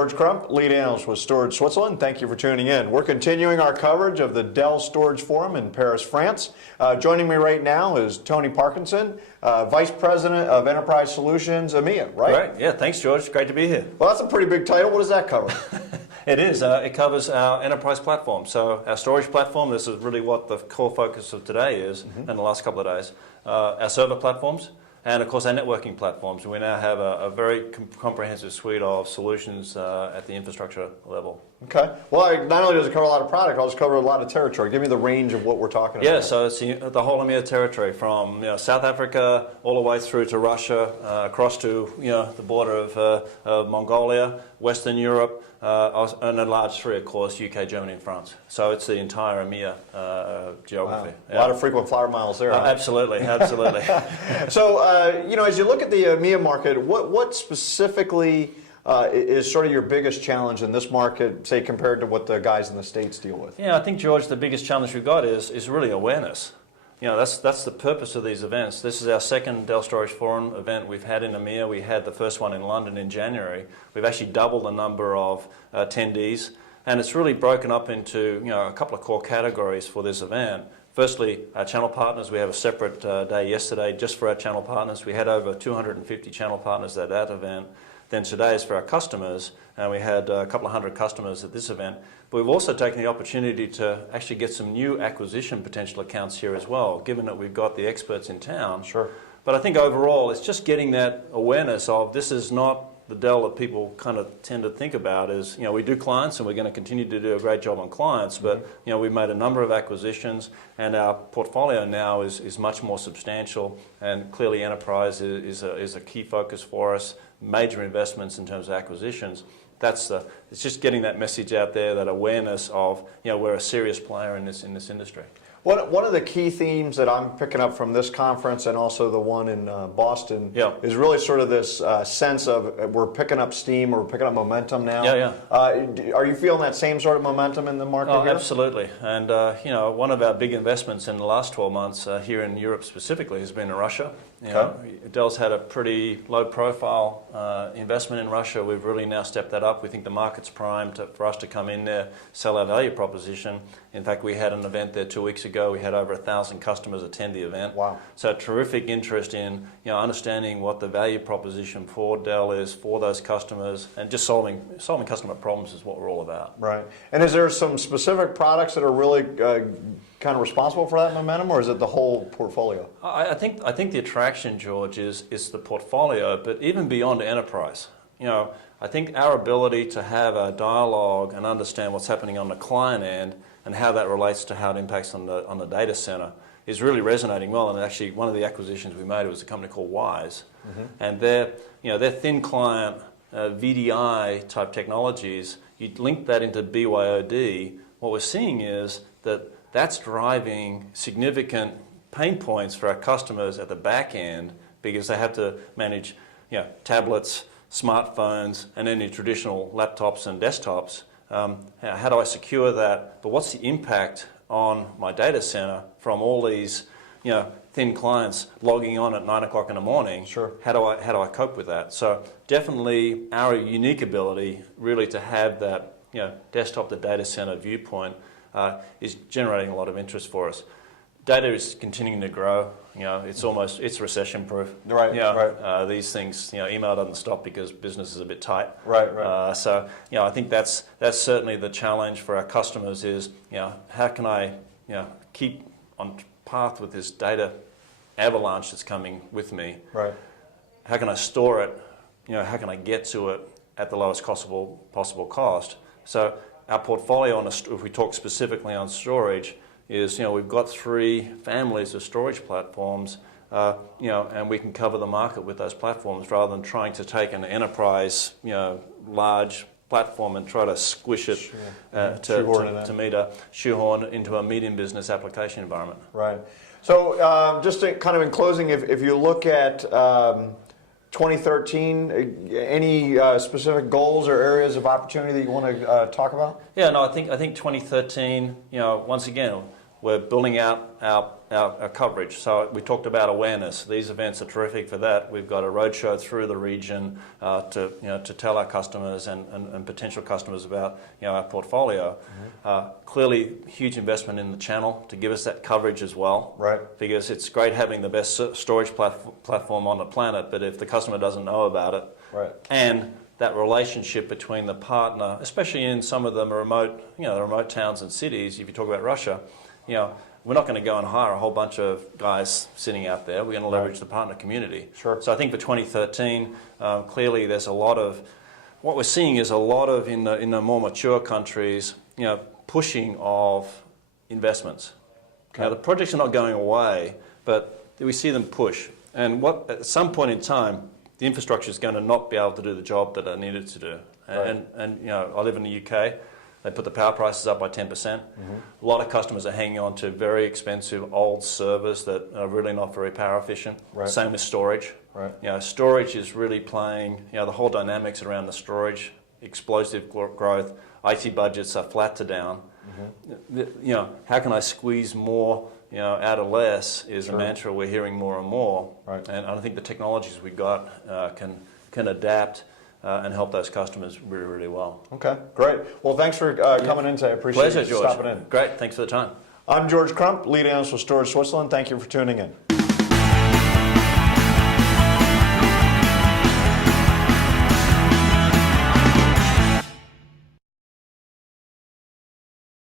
George Crump, lead analyst with Storage Switzerland. Thank you for tuning in. We're continuing our coverage of the Dell Storage Forum in Paris, France. Joining me right now is Tony Parkinson, Vice President of Enterprise Solutions, EMEA, right? Right, yeah, thanks George, great to be here. Well, that's a pretty big title. What does that cover? It is, it covers our enterprise platform. So our storage platform, this is really what the core focus of today is, in the last couple of days. Our server platforms, and of course our networking platforms. We now have a very comprehensive suite of solutions at the infrastructure level. Okay. Well, not only does it cover a lot of product, it also cover a lot of territory. Give me the range of what we're talking about. Yeah, so it's the whole EMEA territory, from South Africa all the way through to Russia, across to the border of Mongolia, Western Europe, and a large three, of course, UK, Germany, and France. So it's the entire EMEA geography. Wow. Yeah. A lot of frequent flyer miles there. Absolutely, absolutely. So, as you look at the EMEA market, what specifically is sort of your biggest challenge in this market, say, compared to what the guys in the States deal with? Yeah, I think, George, the biggest challenge we've got is really awareness. That's the purpose of these events. This is our second Dell Storage Forum event we've had in EMEA. We had the first one in London in January. We've actually doubled the number of attendees, and it's really broken up into a couple of core categories for this event. Firstly, our channel partners. We have a separate day yesterday just for our channel partners. We had over 250 channel partners at that event. Then today is for our customers, and we had a couple of hundred customers at this event. But we've also taken the opportunity to actually get some new acquisition potential accounts here as well, given that we've got the experts in town. Sure. But I think overall, it's just getting that awareness of this is not the Dell that people kind of tend to think about. Is we do clients, and we're going to continue to do a great job on clients, but we've made a number of acquisitions, and our portfolio now is much more substantial, and clearly enterprise is a key focus for us. Major investments in terms of acquisitions. It's just getting that message out there, that awareness of we're a serious player in this industry. One of the key themes that I'm picking up from this conference and also the one in Boston is really sort of this sense of we're picking up steam, or we're picking up momentum now. Are you feeling that same sort of momentum in the market? Oh, absolutely. And one of our big investments in the last 12 months here in Europe specifically has been in Russia. Dell's had a pretty low-profile investment in Russia. We've really now stepped that up. We think the market's primed for us to come in there, sell our value proposition. In fact, we had an event there 2 weeks ago. We had over 1,000 customers attend the event. Wow! So terrific interest in understanding what the value proposition for Dell is for those customers, and just solving customer problems is what we're all about. Right. And is there some specific products that are really kind of responsible for that momentum, or is it the whole portfolio? I think the attraction, George, is the portfolio, but even beyond enterprise. I think our ability to have a dialogue and understand what's happening on the client end and how that relates to how it impacts on the data center is really resonating well. And actually, one of the acquisitions we made was a company called Wise, and their thin client VDI type technologies. You link that into BYOD. What we're seeing is that's driving significant pain points for our customers at the back end, because they have to manage tablets, smartphones, and any traditional laptops and desktops. How do I secure that? But what's the impact on my data center from all these thin clients logging on at 9 o'clock in the morning? Sure. How do I cope with that? So definitely our unique ability really to have that desktop to data center viewpoint is generating a lot of interest for us. Data is continuing to grow. It's recession proof. Right. Right. These things, email doesn't stop because business is a bit tight. Right. So I think that's certainly the challenge for our customers is how can I keep on path with this data avalanche that's coming with me. Right. How can I store it? How can I get to it at the lowest possible cost? So our portfolio, if we talk specifically on storage, is we've got 3 families of storage platforms, and we can cover the market with those platforms rather than trying to take an enterprise, large platform and try to squish it to meet a shoehorn into a medium business application environment. Right. So just kind of in closing, if you look at 2013, any specific goals or areas of opportunity that you want to talk about? Yeah, no, I think 2013, once again, we're building out our coverage. So we talked about awareness. These events are terrific for that. We've got a roadshow through the region to tell our customers and potential customers about our portfolio. Clearly, huge investment in the channel to give us that coverage as well. Right. Because it's great having the best storage platform on the planet, but if the customer doesn't know about it, right. and that relationship between the partner, especially in some of the remote towns and cities, if you talk about Russia, we're not going to go and hire a whole bunch of guys sitting out there. We're going to leverage the partner community. Sure. So I think for 2013, clearly there's a lot of, what we're seeing is a lot of, in the more mature countries, pushing of investments. Okay. Now the projects are not going away, but we see them push. And at some point in time, the infrastructure is going to not be able to do the job that it needed to do. And I live in the UK. They put the power prices up by 10%. A lot of customers are hanging on to very expensive old servers that are really not very power efficient. Right. Same with storage. Right. Storage is really playing, the whole dynamics around the storage, explosive growth, IT budgets are flat to down. How can I squeeze more out of less is a mantra we're hearing more and more. Right. And I think the technologies we got can adapt and help those customers really, really well. Okay, great. Well, thanks for coming in today. I appreciate Pleasure, you George. stopping in. Great, thanks for the time. I'm George Crump, lead analyst with Storage Switzerland. Thank you for tuning in.